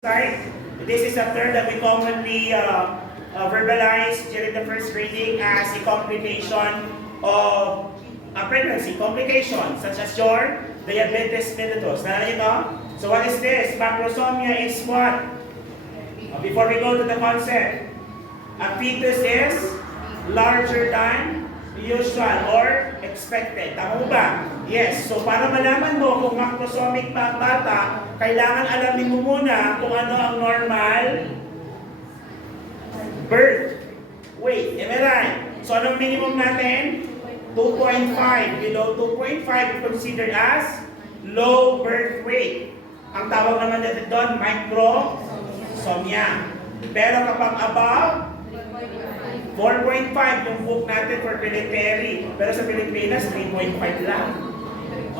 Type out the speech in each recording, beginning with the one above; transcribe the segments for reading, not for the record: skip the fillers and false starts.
Right? This is a term that we commonly verbalize during the first reading as a complication of a pregnancy. Complications such as your diabetes mellitus. Nalala nyo? So what is this? Macrosomia is what? Before we go to the concept, a fetus is larger than usual or expected. Tama mo ba? Yes. So para malaman mo kung macrosomic pa ang bata, kailangan alamin mo muna kung ano ang normal birth weight. Am I right? So anong minimum natin? 2.5. Below 2.5 considered as low birth weight. Ang tawag naman natin doon, macrosomia. Pero kapag above 4.5 yung book natin for military. Pero sa Pilipinas, 3.5 lang.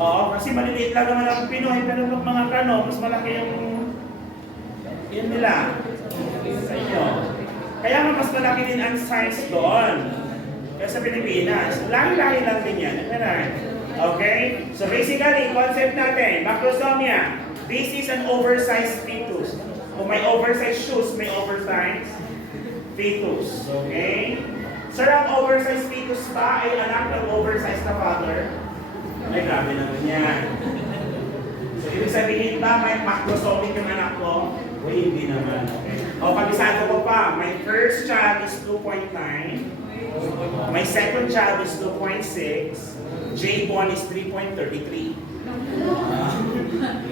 Oo, kasi maliliit lang naman ang Pinoy, pero yung mga kano, mas malaki yung yun nila sa inyo. Kaya mas malaki din ang size doon. Kaya sa Pilipinas, lahi-lahi lang din yan. Okay? So basically, concept natin, macrosomia. This is an oversized fetus. Kung may oversized shoes, may oversized fetus. Okay? Sir, ang oversized fetus ba ay anak ng oversized na father? Ay, grabe naman yan. So, ibig sabihin ba may macrosomic yung anak ko? Uy, hindi naman. Okay. O, kabisado ko pa. My first child is 2.9. My second child is 2.6. J-Bon is 3.33.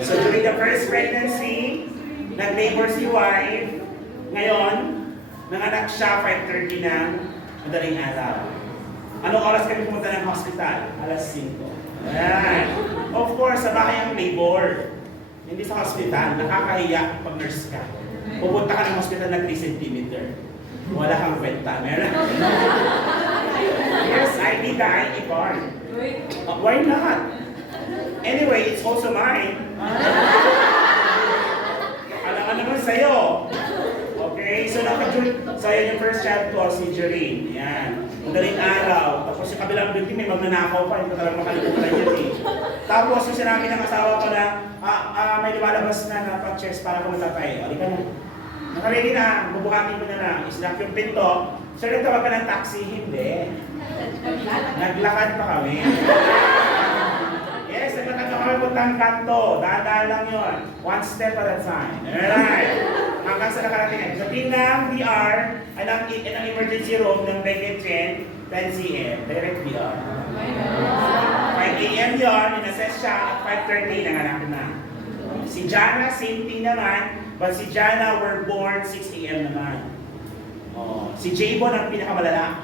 So, during the first pregnancy, nag-labor si wife. Ngayon, nanganak siya 5:30 ng madaling araw. Anong oras kami pumunta ng hospital? Alas 5. Ayan. Of course, sa bahay ang labor. Hindi sa hospital. Nakakahiya pag nurse ka. Pupunta ka ng hospital na 3 cm. Wala kang kwenta. Meron? Yes, I did the ID card. Why not? Anyway, it's also mine. Alam ka naman sa'yo. Okay, so yan yung first child ko, si Jereen. Yan. Madaling araw. Tapos yung kabilang building, may magnanakaw pa. Hindi ko talagang makalimutan yun eh. Tapos yung sinabi ng asawa ko na, may lumalabas na pag-chest para pumunta tayo. Alika na. Nakaready na. Bubukatin mo na lang. Islock yung pinto. Sir, nagtawag ka ng taxi? Hindi. Naglakad pa kami. Yes, naglakad pa kami puntang kanto. Daan-daan lang yun. One step at a time. Alright. Hanggang sa nakarating. Sa ng DR, ay ng emergency room ng Beckett 10 cm. Direct DR. 5 a.m. yun, inassess siya at 5:30 nanganak na. Si Jana, same thing naman, but si Jana were born 6 a.m. naman. Si J-Bon ang pinakamalala.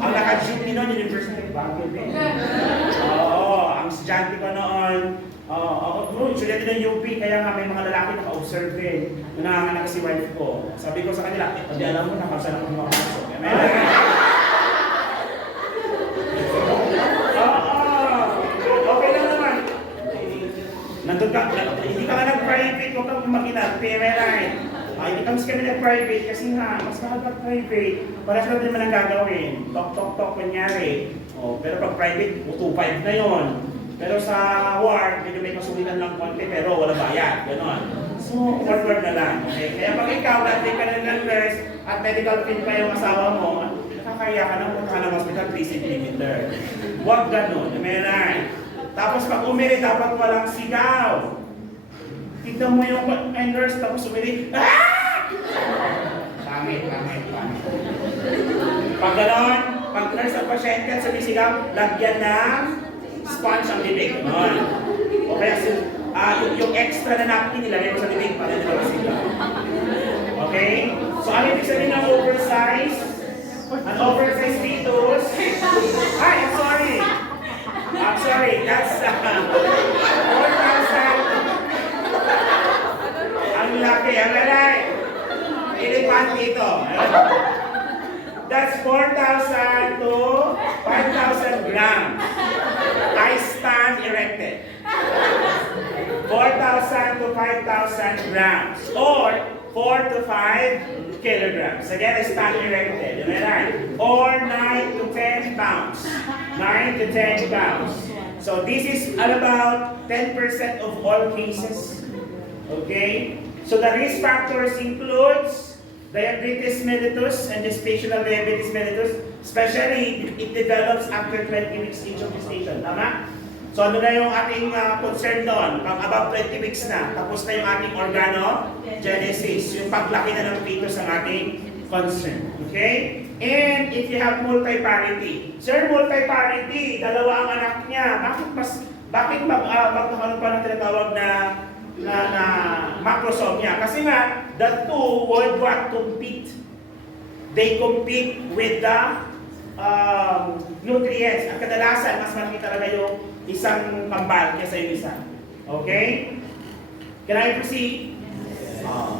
Ang naka-duty noon, University of Baguio din. Ang estudyante ko noon, estudyante ng UP, kaya nga may mga lalaki naka-observe din. Nanganganak si wife ko. Sabi ko sa kanila, hindi alam mo na kung saan ako makapasok. Okay lang naman. Nandun ka, hindi ka nga nag-private, huwag kang makinag, PMLI. Hindi kami nag-private kasi nga, mas mahal pag-private. Para sa naman ang gagawin. Talk, kunyari. Pero pag private, 2.5 na yon. Pero sa ward, medyo may kasulitan lang konti, pero wala bayad. Ganon. So, word na lang. Okay? Kaya pag ikaw, natin ka ng nurse, at medical fit pa yung asawa mo, nakakaya ka ng punta ka ng hospital 3 cm. Huwag ganon. Amen. Tapos pag umiri, dapat walang sigaw. Tignan mo yung nurse, tapos umiri, Pangit. Pag ganon, pag nurse ang pasyente at sumisigaw, lagyan ng sponge ang bibig. O kaya yung extra na napkin nilagay mo sa bibig para nila masigaw. Okay? So ano ibig sabihin ng oversize? An oversized fetus. I'm sorry. That's 4,000. Ang laki. Elefante ito. That's 4,000 to 5,000 grams. I stand erected. 4,000 to 5,000 grams. Or 4 to 5 kilograms. Again, I stand erected. Am I right? Or 9 to 10 pounds. 9 to 10 pounds. So this is about 10% of all cases. Okay? So the risk factors includes diabetes mellitus and gestational diabetes mellitus. Especially, it develops after 20 weeks age of gestation. Tama? So ano na yung ating concern doon? Pag above 20 weeks na, tapos na yung ating organogenesis. Yung paglaki na ng fetus ang ating concern. Okay? And if you have multiparity. Sir, multiparity, dalawa ang anak niya. Bakit magkakaroon pa ng tinatawag na macrosomia? Kasi nga, the two would what? Compete. They compete with the nutrients. At kadalasan, mas malaki talaga yung isang kambal kaysa yung isa. Okay? Can I proceed?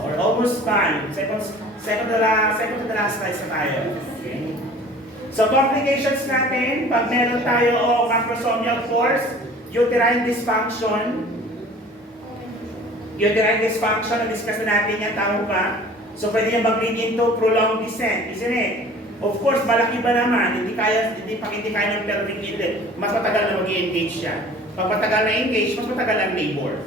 We're almost done. Second to the last slide na tayo. Okay? So complications natin, pag meron tayo macrosomia, of course, uterine dysfunction. Uterine dysfunction, na-discuss na natin yan, tama ba? So pwede yan mag-lead into prolonged descent, isn't it? Of course, malaki ba naman, hindi kaya ng pelvic inlet, mas matagal na mag-i-engage siya. Pag matagal na engage, mas matagal ang labor.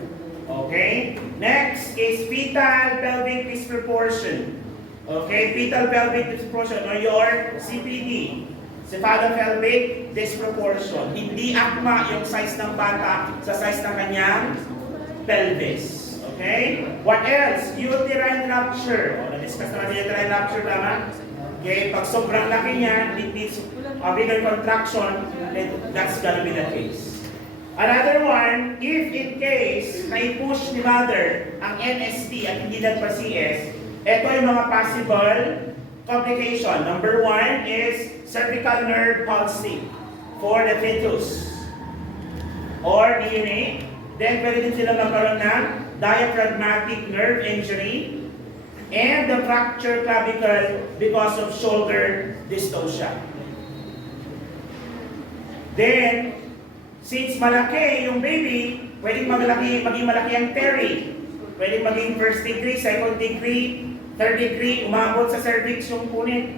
Okay? Next is fetal pelvic disproportion. Okay? Fetal pelvic disproportion or your CPD. Cephalopelvic disproportion. Hindi akma yung size ng bata sa size ng kanyang pelvis. Okay? What else? Uterine rupture. Na-discuss naman yung uterine rupture, tama? Okay, pag sobrang laki niya, it needs a bigger contraction, then that's gonna be the case. Another one, if in case na-push ni mother ang NST at hindi nagpa-CS, ito yung mga possible complication. Number one is cervical nerve palsy for the fetus or neonate. Then pwede din sila magkaroon ng diaphragmatic nerve injury and the fracture clavicle because of shoulder dystocia. Then, since malaki yung baby, pwedeng maging malaki ang teri. Pwedeng maging first degree, second degree, third degree, umabot sa cervix yung punit.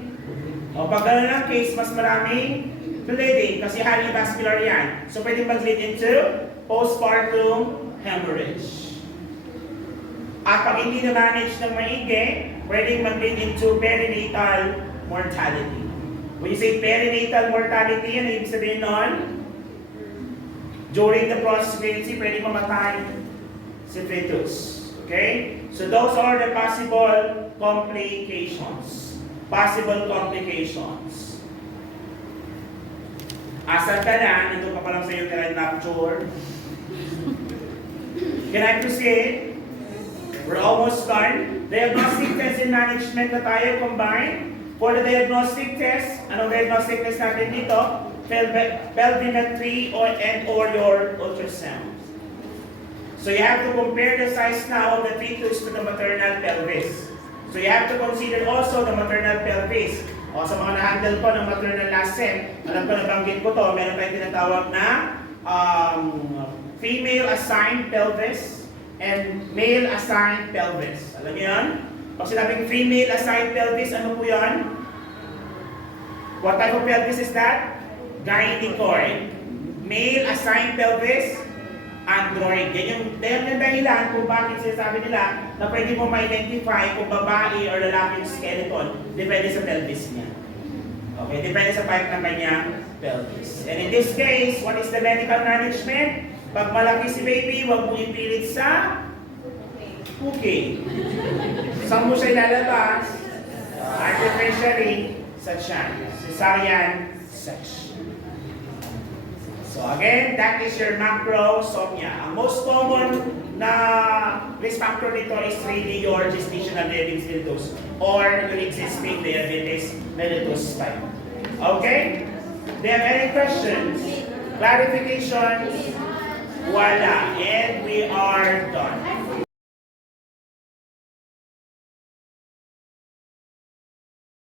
O pag gano'n ang case, mas maraming bleeding kasi highly vascular yan. So pwedeng mag-lead into postpartum hemorrhage. At pag hindi na-manage ng maigi, pwedeng mag-lead into perinatal mortality. When you say perinatal mortality, ano ibig sabihin nun? During the process of pregnancy, pwedeng mamatay si fetus. Okay? So those are the possible complications. Possible complications. Asan ka na? Nandun ka pa lang sa uterine rupture. Can I proceed? We're almost done. Diagnostic test and management na tayo combine. For the diagnostic test, anong diagnostic test natin dito? Pelvimetry or your ultrasound. So you have to compare the size now of the fetus to the maternal pelvis. So you have to consider also the maternal pelvis. O sa mga na-handle ko ng maternal last sem, alam ko nabanggit ko to, meron tayong tinatawag na female assigned pelvis and male assigned pelvis. Alam niyo yan? Pag sinabing female assigned pelvis, ano po yan? What type of pelvis is that? Gynecoid. Male assigned pelvis, android. Yan yung dahilan kung bakit sinasabi nila na pwede mo ma-identify kung babae or lalaki yung skeleton. Depende sa pelvis niya. Okay, depende sa type ng kanyang pelvis. And in this case, what is the medical management? Pag malaki si baby, huwag mo ipilit sa cooking. Saan mo siya ilalabas? Artificially sa tiyan. Cesarean section. So again, that is your macrosomia. Ang most common na risk factor nito is really your gestational diabetes mellitus or your existing diabetes mellitus type. Okay? Do you have any questions? Clarifications? Voila, and we are done.